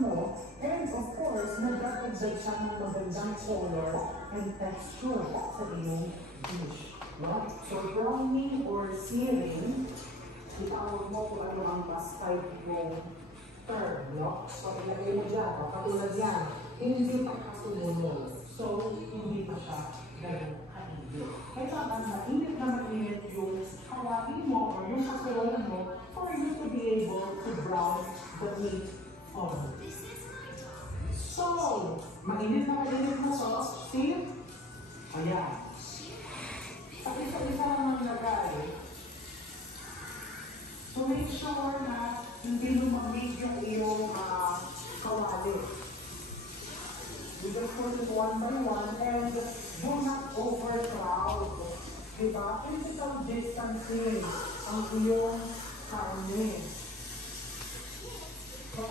mo. And of course, nagdadagdag siya ng magandang color and texture sa iyong dish. No? So browning or searing, itawag mo kung ano ang mas type mong term. No? So ilagay mo dyan, katulad yan, hindi pa kasunod. So hindi pa siya ganun kainit. Kailangan mainit na mainit yung kawali mo or yung kasunod mo for you to be able to brown the meat on. So, mainit na sauce. See? Ayan. Sa isa-isa lang maglagay. So, make sure na hindi lumamig yung iyong kawali. We just put it one by one and do not overcrowd. Diba? Physical distancing ang iyong karne. So,